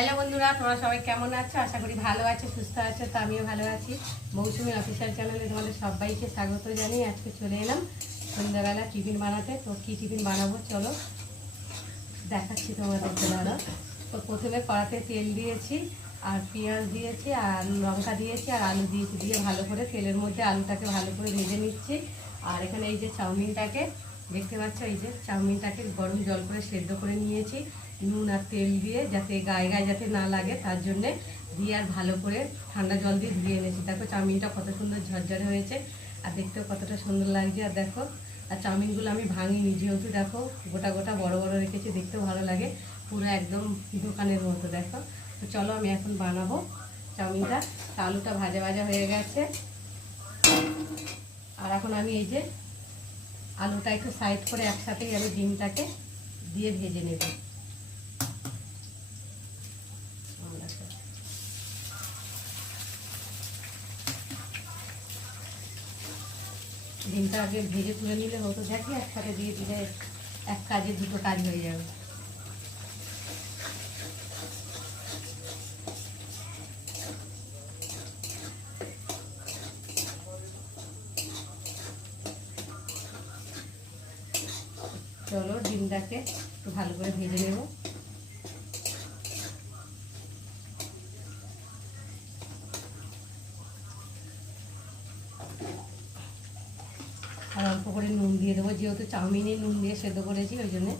Hello বন্ধুরা, তোমরা সবাই কেমন আছো? আশা করি ভালো আছো, সুস্থ আছো। তো আমিও ভালো আছি। মৌসুমী অফিসিয়াল চ্যানেলে তোমাদের সবাইকে স্বাগত জানিয়ে আজকে চলে এলাম সন্ধ্যাবেলা টিফিন বানাতে। তো কী টিফিন বানাবো চলো দেখাচ্ছি তোমাদেরকে। দাঁড়া, তো প্রথমে কড়াতে তেল দিয়েছি আর পেঁয়াজ দিয়েছি আর লঙ্কা দিয়েছি আর আলু দিয়েছি, দিয়ে ভালো করে তেলের মধ্যে আলুটাকে ভালো করে ভেজে নিচ্ছি। আর এখানে এই যে চাউমিনটাকে দেখতে পাচ্ছ, এই যে চাউমিনটাকে গরম জল করে সেদ্ধ করে নিয়েছি নুন আর তেল দিয়ে, যাতে গায়ে গায়ে যাতে না লাগে তার জন্যে দিয়ে আর ভালো করে ঠান্ডা জল দিয়ে ধুয়ে এনেছি। দেখো চাউমিনটা কত সুন্দর ঝরঝরে হয়েছে আর দেখতেও কতটা সুন্দর লাগছে। আর দেখো, আর চাউমিনগুলো আমি ভাঙিনি, যেহেতু দেখো গোটা গোটা বড় বড় রেখেছি, দেখতেও ভালো লাগে, পুরো একদম দোকানের মতো। দেখো, তো চলো আমি এখন বানাবো চাউমিনটা। আলুটা ভাজা ভাজা হয়ে গেছে আর এখন আমি এই যে আলুটা একটু সাইড করে একসাথেই আমি ডিমটাকে দিয়ে ভেজে নেব। ডিমটা আগে ভেজে তুলে নিলে হতো, দেখি একসাথে দিয়ে দিলে এক কাজে দুটো কাজ হয়ে যাবে। চলো ডিমটাকে একটু ভালো করে ভেজে নেব। আর অল্প করে নুন দিয়ে দেবো, যেহেতু চাউমিনে নুন দিয়ে সেদ্ধ করেছি, ওই জন্যে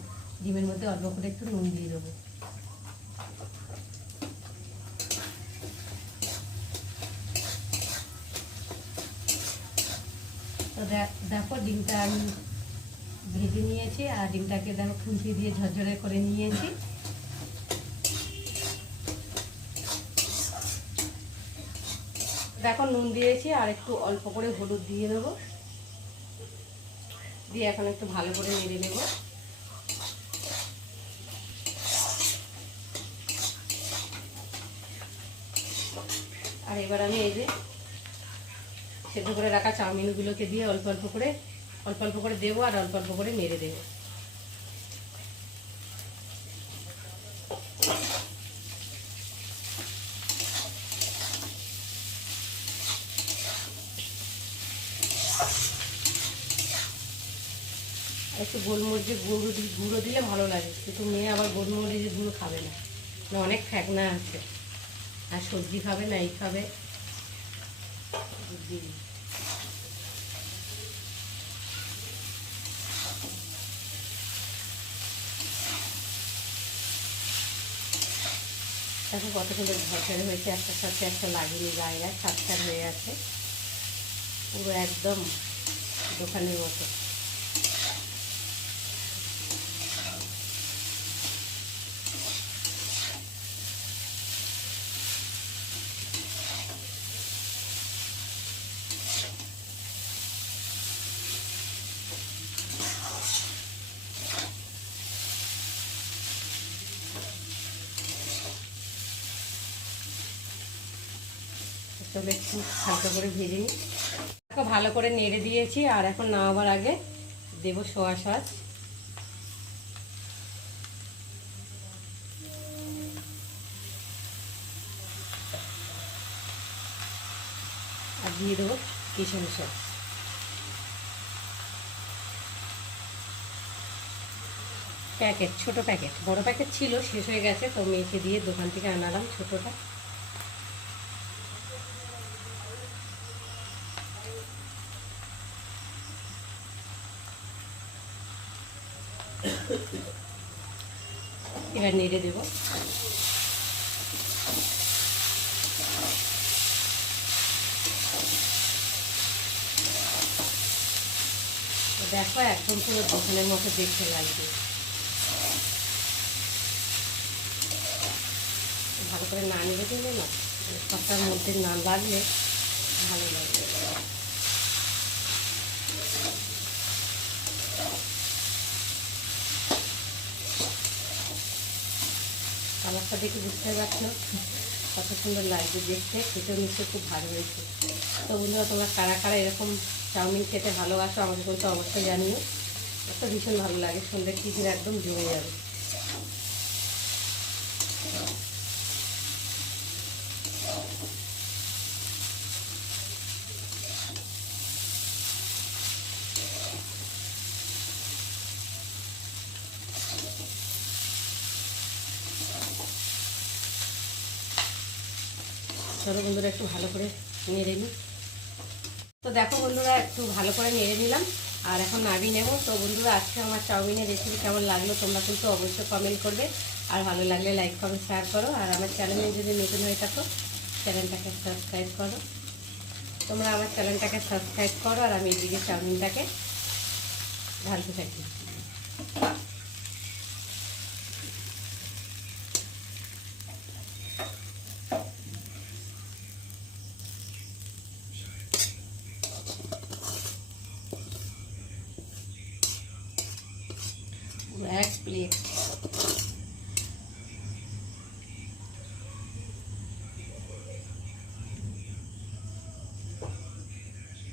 ডিমের মধ্যে অল্প করে একটু নুন দিয়ে দেবো। তো দেখো ডিমটা আমি ভেজে নিয়েছি আর ডিমটাকে দেখো খুন্তি দিয়ে ঝরঝরে করে নিয়েছি। দেখো নুন দিয়েছি আর একটু অল্প করে হলুদ দিয়ে দেবো, দিয়ে এখন একটু ভালো করে নেড়ে নেব। আর এবার আমি এই যে সেদ্ধ করে রাখা চাউমিনগুলোকে দিয়ে অল্প অল্প করে দেবো আর অল্প অল্প করে নেড়ে দেবো। একটু গোলমরিচের গুঁড়ো দিলে ভালো লাগে, কিন্তু মেয়ে আবার গোলমরিচের গুঁড়ো খাবে না, অনেক ফ্যাকনা আছে, আর সবজি খাবে না, এই খাবে। দেখো কত সুন্দর ঝরঝরে হয়েছে, একটার সাথে একটা লাগিয়ে গায়ে গায়ে ছাড় হয়ে আছে, পুরো একদম দোকানের মতো। চলো একটু হালকা করে ভেজে নিই। দেখো ভালো করে নেড়ে দিয়েছি আর এখন নামাবার আগে দেবো সোয়া সস আর দিয়ে দেবো কিশমিশ সস। প্যাকেট, ছোট প্যাকেট, বড় প্যাকেট ছিল শেষ হয়ে গেছে, তো মেয়েকে দিয়ে দোকান থেকে আনালাম ছোটটা। এবার নেড়ে দেবো। দেখো একদম পুরো দোকানের মতো দেখতে লাগবে, ভালো করে না নেড়ে দিলে না, সবটার মধ্যে না লাগলে ভালো লাগবে। কালারটা দেখে বুঝতে পারছো কত সুন্দর লাগছে দেখতে, খেতেও নিশ্চয়ই খুব ভালো হয়েছে। তো বন্ধুরা, তোমরা কারা কারা এরকম চাউমিন খেতে ভালোবাসো আমাকে কিন্তু অবশ্যই জানিও, একটা ভীষণ ভালো লাগে, সন্ধ্যের টিফিন একদম জমে যাবে। চলো বন্ধুরা একটু ভালো করে নেড়ে নিই। তো দেখো বন্ধুরা একটু ভালো করে নেড়ে নিলাম, আর এখন নামিয়ে নেবো। তো বন্ধুরা আজকে আমার চাউমিনের রেসিপি কেমন লাগলো তোমরা কিন্তু অবশ্যই কমেন্ট করবে, আর ভালো লাগলে লাইক কমেন্ট শেয়ার করো। আর আমার চ্যানেলে যদি নতুন হয়ে থাকো চ্যানেলটাকে সাবস্ক্রাইব করো। তোমরা আমার চ্যানেলটাকে সাবস্ক্রাইব করো, আর আমি এদিকে চাউমিনটাকে ঢালতে থাকি। এক প্লেট।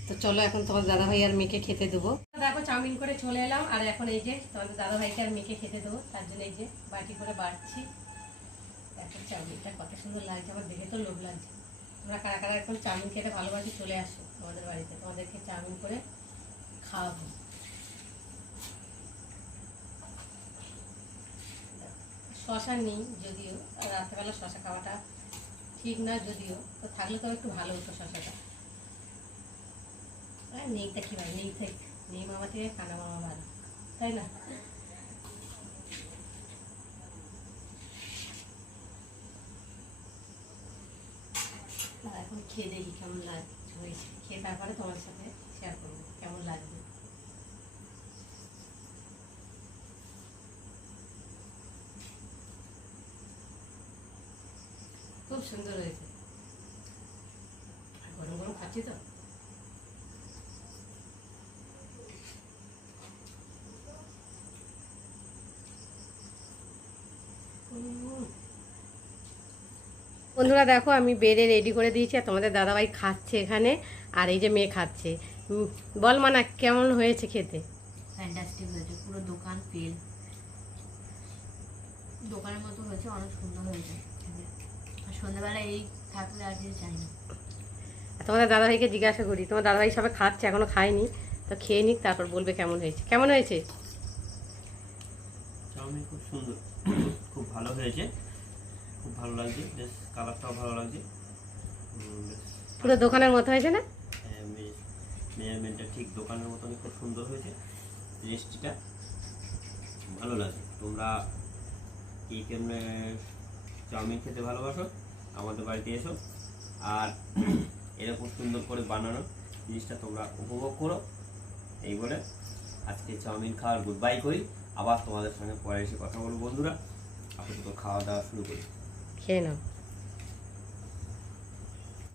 তো চলো এখন তোমার দাদাভাই আর মেয়েকে খেতে দেবো। দেখো চাউমিন করে চলে এলাম, আর এখন এই যে তোমাদের দাদাভাইকে আর মেয়েকে খেতে দেবো, তার জন্য এই যে বাটি করে বাড়ছি। দেখো চাউমিনটা কত সুন্দর লাগছে, আমার দেখে তো লোভ লাগছে। তোমরা কারা কারা এখন চাউমিন খেতে ভালোবাসি চলে আসো আমাদের বাড়িতে, তোমাদেরকে চাউমিন করে খাওয়াবো। শশা নেই যদিও, রাত্রেবেলা শশা খাওয়াটা ঠিক না যদিও, তো থাকলে তো একটু ভালো হতো শশাটা। নেইটা কি ভাই, নেই থেকে নেই মামা থেকে কানা মামা ভালো, তাই না? এখন খেয়ে দেখি কেমন হয়েছে, খেয়ে তারপরে তোমার সাথে শেয়ার করবো কেমন লাগবে। খুব সুন্দর হয়েছে, গরম গরম খাচ্ছি তো। বন্ধুরা দেখো আমি বেড়ে রেডি করে দিয়েছি, আর তোমাদের দাদাভাই খাচ্ছে এখানে, আর এই যে মেয়ে খাচ্ছে। বল মানা কেমন হয়েছে খেতে? ফ্যান্টাস্টিক হয়েছে, পুরো দোকান ফিল, দোকানের মতো হয়েছে, অনেক সুন্দর হয়েছে। আর সন্ধ্যাবেলা এই থাকলে আর কিছু চাই না। তোমাদের দাদাভাইকে জিজ্ঞাসা করি, তোমার দাদাভাই সবাই খাচ্ছে, এখনো খায়নি, তো খেয়ে নিক তারপর বলবে কেমন হয়েছে। কেমন হয়েছে? চাউমিন খুব সুন্দর, খুব ভালো হয়েছে, খুব ভালো লাগছে, বেশ কালারটাও ভালো লাগছে, পুরো দোকানের মতো হয়েছে না? মেজারমেন্টটা ঠিক দোকানের মতনই খুব সুন্দর হয়েছে, রেসিপিটা ভালো লাগে। তোমরা কি কেমনে চাউমিন খেতে ভালোবাসো আমাদের বাড়িতে এসো, আর এরকম সুন্দর করে বানানো জিনিসটা তোমরা উপভোগ করো। এই বলে আজকে চাউমিন খাওয়ার গুড বাই করি, আবার তোমাদের সঙ্গে পরে এসে কথা বলবো বন্ধুরা। আপাতত খাওয়া দাওয়া শুরু করি, খেয়ে নাও।